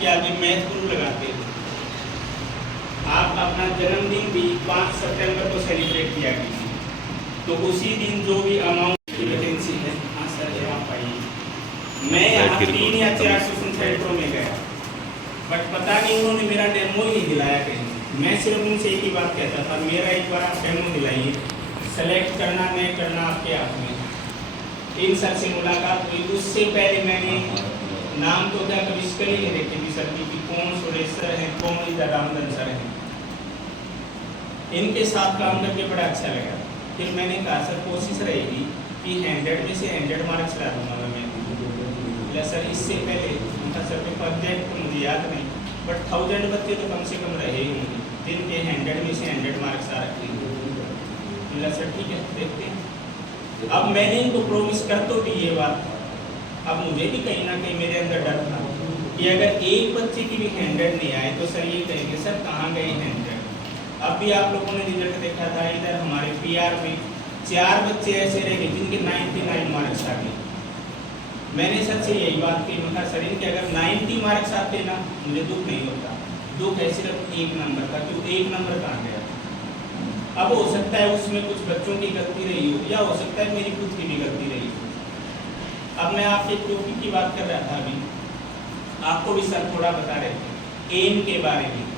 के आगे मैथ गुरु लगाते थे। आप अपना जन्मदिन भी 5 सितंबर को सेलिब्रेट किया कीजिए, तो उसी दिन जो भी अमाउंट वैकेंसी है, हाँ सर आप आइए। मैं यहाँ 3 या 4 ट्यूशन सेंटरों में गया, बट पता नहीं उन्होंने मेरा डेमो ही नहीं दिलाया कहीं। मैं सिर्फ उनसे एक ही बात कहता था, मेरा एक बार आप डेमो दिलाइए, सेलेक्ट करना नहीं करना आपके हाथ में। इन सर से मुलाकात हुई, उससे पहले मैंने नाम तो क्या कभी इसके ही नहीं देखी थी सर की, कौन सुरेश सर हैं, कौन इधर रामधन सर हैं। इनके साथ काम करके बड़ा अच्छा लगा। फिर मैंने कहा सर कोशिश रहेगी कि 100 में से 100 मार्क्स ला दूंगा मैं। बोला सर इससे पहले उनका सर के एग्जैक्ट तो मुझे याद नहीं, बट 1000 बच्चे तो कम से कम रहे ही होंगे जिनके 100 में से 100 मार्क्स आ रखे हैं। बोला सर ठीक है देखते हैं। अब मैंने इनको प्रॉमिस कर तो दी ये बात, अब मुझे भी कहीं ना कहीं मेरे अंदर डर था कि अगर एक बच्चे की भी 100 नहीं आए तो सर ये कहेंगे सर कहाँ गए 100। अब भी आप लोगों ने रिजल्ट देखा था, इधर हमारे पीआर में 4 बच्चे ऐसे रह गए जिनके 99 मार्क्स आ गए। मैंने सर से यही बात की, मैं कहा सर इनके अगर 90 मार्क्स आते ना मुझे दुख नहीं होता, दुख है सिर्फ 1 नंबर का, क्यों 1 नंबर कहाँ गया। अब हो सकता है उसमें कुछ बच्चों की गलती रही हो, या हो सकता है मेरी खुद की भी गलती रही हो। अब मैं आपके टॉपिक की बात कर रहा था अभी, आपको भी सर थोड़ा बता रहे थे एम के बारे में।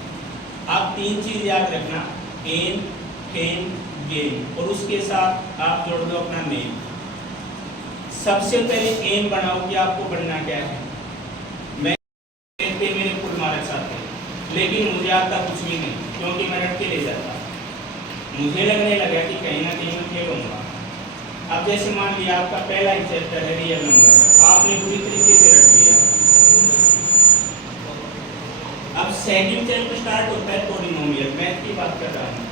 आप 3 चीज याद रखना, एम, फेम, गेम, और उसके साथ आप जोड़ दो अपना नेम। सबसे पहले एम बनाओ कि आपको बनना क्या है। मैं कहते मेरे फुल मार्क्स आते हैं, लेकिन मुझे आता कुछ भी नहीं, क्योंकि मैं रट के ले जाता। मुझे लगने लगा कि कहीं ना कहीं मैं फेल होऊंगा। अब जैसे मान लिया आपका पहला ही चैप्टर है रियल नंबर, आपने पूरी तरीके से रट लिया। अब सेकंड चैप्टर स्टार्ट होता है पॉलिनोमियल, मैथ की बात कर रहा हूँ।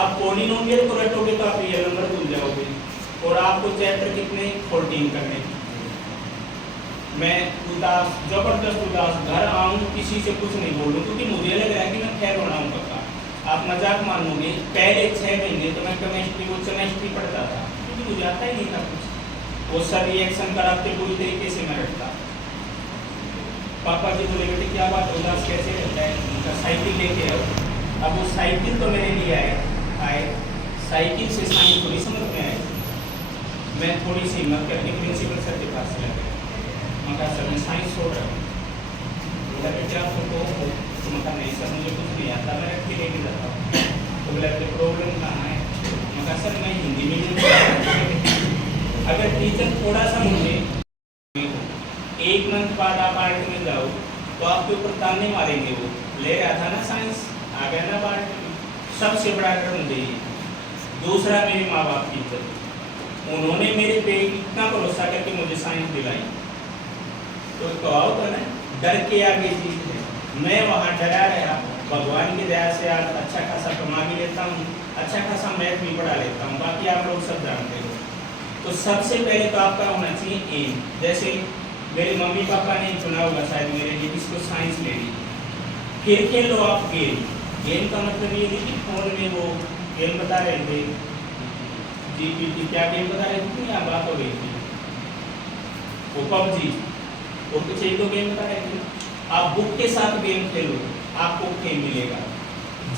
अब पॉलिनोमियल को रटोगे तो आप रियल नंबर भूल जाओगे, और आपको चैप्टर कितने 14 करने। मैं उदास, जबरदस्त उदास, घर आऊँ किसी से कुछ नहीं बोलूँ, क्योंकि मुझे लग रहा है कि मैं फेल होना हूँ पक्का। आप मजाक मानोगे, पहले 6 महीने तो मैं केमिस्ट्री पढ़ता था, क्योंकि मुझे आता ही नहीं था कुछ। वो सर रिएक्शन कराते पूरी तरीके से मैं रटता। पापा जी बोले बेटे क्या बात, उदास कैसे रहता है, उनका साइकिल लेके आओ। अब वो साइकिल तो मेरे लिए आए, साइकिल से साइंस थोड़ी समझ में आए। मैं थोड़ी सी हिम्मत करके प्रिंसिपल सर के पास चला गया। मैं कहा सर मैं साइंस छोड़ रहा हूँ। बोला बेटे आप तो मैं कहा नहीं सर मुझे कुछ नहीं आता, मैं रख के लेके जाता हूँ। तो बोला तो प्रॉब्लम कहाँ है। मैं कहा सर मैं हिंदी मीडियम, अगर टीचर थोड़ा सा मुझे 1 मंथ बाद आप आर्ट में जाओ तो आपके ऊपर ताने मारेंगे। वो ले रहा था ना साइंस, आ गया ना आर्ट में। सबसे बड़ा डर मुझे ये। दूसरा मेरे माँ बाप की इज्जत, उन्होंने मेरे पे इतना भरोसा करके मुझे साइंस दिलाई। तो कहो तो ना डर के आगे जीत है। मैं वहाँ डरा रहा, भगवान की दया से आज अच्छा खासा कमा भी लेता हूँ, अच्छा खासा मैथ भी पढ़ा लेता हूँ, बाकी आप लोग सब जानते हो। तो सबसे पहले तो आपका होना चाहिए एम। जैसे मेरे मम्मी पापा ने चुना होगा शायद मेरे लिए इसको साइंस लेनी, फिर खेल लो आप गेम। गेम का मतलब ये नहीं कि फोन में वो गेम बता रहे थे, जीपीटी क्या गेम बता रहे थे, यहाँ बात हो गई थी वो पबजी, वो पीछे 1-2 गेम बता रहे थे। आप बुक के साथ गेम खेलो, आपको फेम मिलेगा।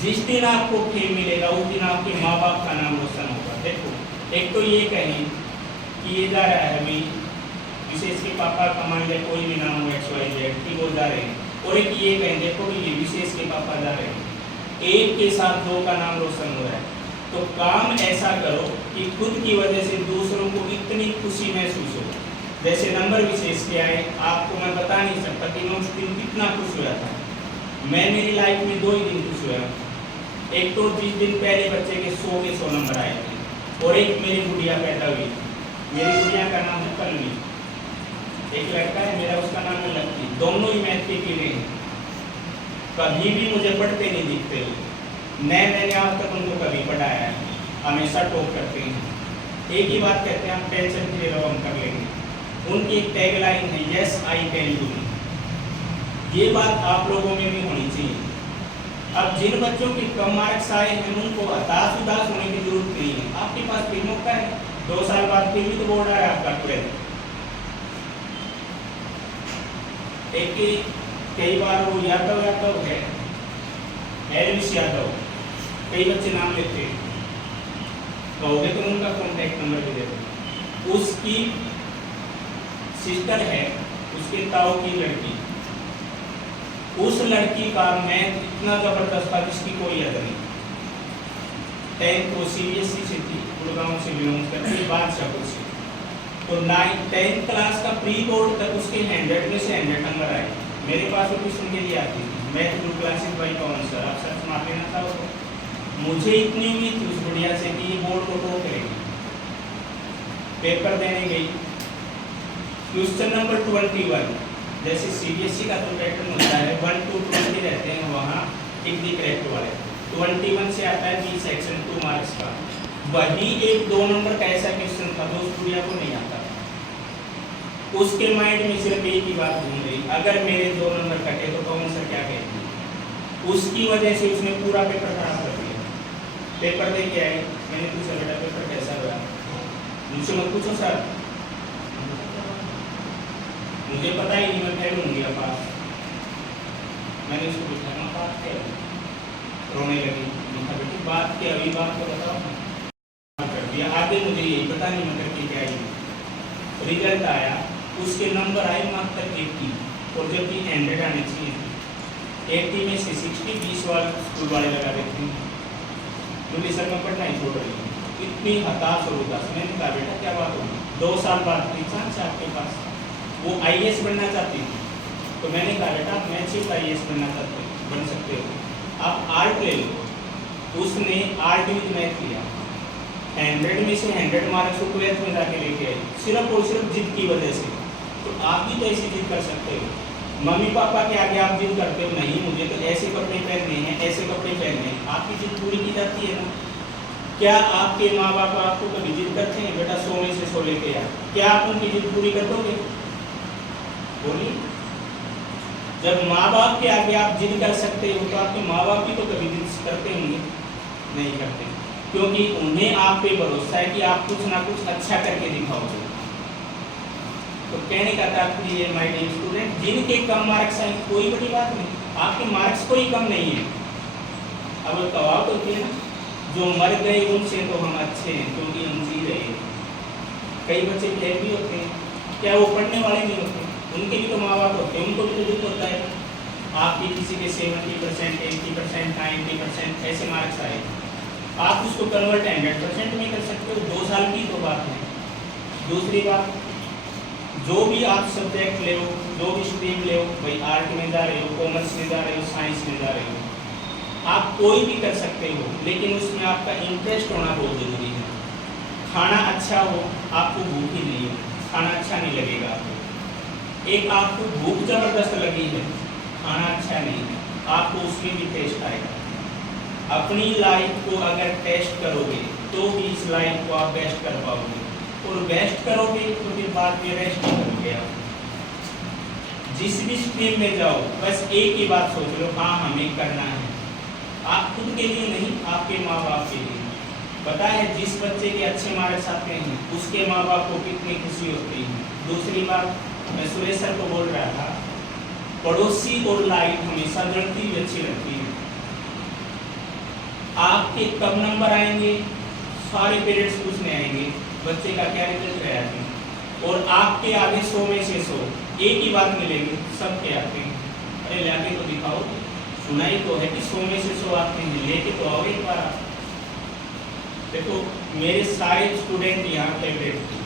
जिस दिन आपको फेम मिलेगा उस दिन आपके माँ बाप का नाम रोशन होगा। देखो एक तो ये कहें कि ये जा रहा है अभी विशेष के पापा का मान लिया कोई भी नाम हो XYZ कि वो जा रहे हैं, और एक ये कहें देखो कि ये विशेष के पापा जा रहे हैं, एक के साथ 2 का नाम रोशन हो रहा है। तो काम ऐसा करो कि खुद की वजह से दूसरों को इतनी खुशी महसूस हो। जैसे नंबर विशेष के आए, आपको मैं बता नहीं सकता कि मैं उस दिन कितना खुश हुआ था। मैं मेरी लाइफ में 2 ही दिन खुश हुआ। एक तो जिस दिन पहले बच्चे के 100 के 100 नंबर आए थे, और एक मेरी गुड़िया पैदा हुई। मेरी गुड़िया का नाम है पल्लवी, एक लड़का है मेरा, उसका नाम है लक्की। दोनों ही मैथ के कीड़े हैं, कभी भी मुझे पढ़ते नहीं दिखते हो। मैंने आज तक उनको कभी पढ़ाया है, हमेशा टॉप करते हैं। एक ही बात कहते हैं हम टेंशन फ्री रहो हम कर लेंगे। उनकी एक टैगलाइन है यस आई कैन डू। ये बात आप लोगों में भी होनी चाहिए। अब जिन बच्चों के कम मार्क्स आए हैं उनको हताश उदास होने की जरूरत नहीं है, आपके पास फिर मौका है। 2 साल बाद फिर भी तो बोर्ड आ रहा है आपका 12। एक कई बार वो यादव यादव है, एलविस यादव, कई बच्चे नाम लेते हैं, कहोगे तो उनका कॉन्टैक्ट नंबर भी दे दो। उसकी सिस्टर है, उसके ताऊ की लड़की, उस लड़की का मैथ इतना जबरदस्त था जिसकी कोई याद नहीं। 10th वो CBSE से थी, गुड़गांव से बिलोंग करती है, बादशाहपुर से। तो 10th क्लास का प्री बोर्ड तक उसके 100 में से 100 नंबर आए। मेरे पास वो ट्यूशन के लिए आती थी, math group classes by Pawan sir, आप सर्च मार लेना था वो। मुझे इतनी उम्मीद थी उस बढ़िया से कि ये बोर्ड को टॉप करेगी। पेपर देने गई, क्वेश्चन नंबर 21, जैसे CBSE का तो पैटर्न होता है 1 to 20 रहते हैं, वहाँ टिक दी करेक्ट वाले 21 से आता है 20 सेक्शन 2 मार्क्स का। वही एक 2 नंबर का ऐसा क्वेश्चन था जो उस गुड़िया को नहीं आता। उसके माइंड में सिर्फ एक ही बात घूम रही, अगर मेरे 2 नंबर कटे तो कौन सर क्या कहती। उसकी वजह से उसने पूरा पेपर खराब कर दिया। पेपर दे के आई, मैंने पूछा बेटा पेपर कैसा हुआ? मुझसे मत पूछो सर, मुझे पता ही नहीं, मैं फेल होंगी पास। मैंने उसको पूछा ना बात क्या, रोने लगी। मैंने बेटी बात क्या, अभी बात तो बताओ। कर दिया आगे, मुझे यही पता नहीं मैं करके क्या आई। रिजल्ट आया, उसके नंबर आए मात्र 80, और जबकि 100 आने चाहिए। 80 में से 60 20 वाले स्कूल वाले लगा देते हैं। क्योंकि सर मैं पढ़ना ही छोड़ रही हूँ, इतनी हताश और उदास। मैंने कहा बेटा क्या बात होगी? 2 साल बाद थी चांस आपके पास, वो IAS बनना चाहती थी। तो मैंने कहा बेटा आप मैथ्स IAS बनना चाहते हो, बन सकते हो, आप आर्ट ले लो। उसने आर्ट विद मैथ लिया, 100 में से 100 मार्क्स को 12th में जाके लेके आई, सिर्फ और सिर्फ जिद की वजह से। तो आप भी तो ऐसी जिद कर सकते हो। मम्मी पापा के आगे आप जिद करते हो, नहीं मुझे तो ऐसे कपड़े पहनने हैं, ऐसे कपड़े पहनने हैं, आपकी जिद पूरी की जाती है ना। क्या आपके माँ बाप आपको कभी जिद करते हैं बेटा 100 में से 100 लेके आ? क्या आप उनकी जिद पूरी कर दोगे? बोलिए। जब माँ बाप के आगे आप जिद कर सकते हो तो आपके माँ बाप भी तो कभी जिद करते होंगे? नहीं करते, क्योंकि उन्हें आप पे भरोसा है कि आप कुछ ना कुछ अच्छा करके दिखाओगे। तो कहने का तात्पर्य है माय डियर स्टूडेंट, जिनके कम मार्क्स आए कोई बड़ी बात नहीं, आपके मार्क्स कोई कम नहीं है। अब कहावत होती है ना, जो मर गए उनसे तो हम अच्छे हैं क्योंकि हम जी रहे हैं। कई बच्चे फेल भी होते हैं, क्या वो पढ़ने वाले नहीं होते? उनके भी तो माँ बाप होते हैं, उनको भी तो दुख होता है। आपके किसी के 70%, 80%, 90% ऐसे मार्क्स आए, आप उसको कन्वर्ट 100% में कर सकते हो, 2 साल की तो बात है। दूसरी बात, जो भी आप सब्जेक्ट ले, जो भी स्ट्रीम ले, भाई आर्ट में जा रहे हो, कॉमर्स में जा रहे हो, साइंस में जा रहे हो, आप कोई भी कर सकते हो, लेकिन उसमें आपका इंटरेस्ट होना बहुत जरूरी है। खाना अच्छा हो, आपको भूख ही नहीं हो, खाना अच्छा नहीं लगेगा आपको। एक आपको भूख जबरदस्त लगी है, खाना अच्छा नहीं है, आपको उसमें भी टेस्ट आएगा। अपनी लाइफ को अगर टेस्ट करोगे तो भी इस लाइफ को आप बेस्ट कर पाओगे, और बेस्ट करोगे तो फिर बाद में रेस्ट नहीं करोगे आप। जिस भी स्ट्रीम में जाओ बस एक ही बात सोच लो, हाँ हमें करना है। आप खुद के लिए नहीं, आपके माँ बाप के लिए। पता है जिस बच्चे के अच्छे मार्क्स आते हैं उसके माँ बाप को कितनी खुशी होती है। दूसरी बात, मैं सुरेश सर को बोल रहा था, पड़ोसी और लाइट हमेशा जलती हुई अच्छी लगती है। आपके कब नंबर आएंगे, सारे पेरेंट्स पूछने आएंगे बच्चे का क्या रिजल्ट रहा है, और आपके आगे 100 में से 100 एक ही बात मिलेगी, सब के आते हैं। अरे लाके तो दिखाओ, सुना ही तो है कि 100 में से 100 आते हैं, लेके तो आओ एक बार। देखो मेरे सारे स्टूडेंट यहाँ फेवरेट थे,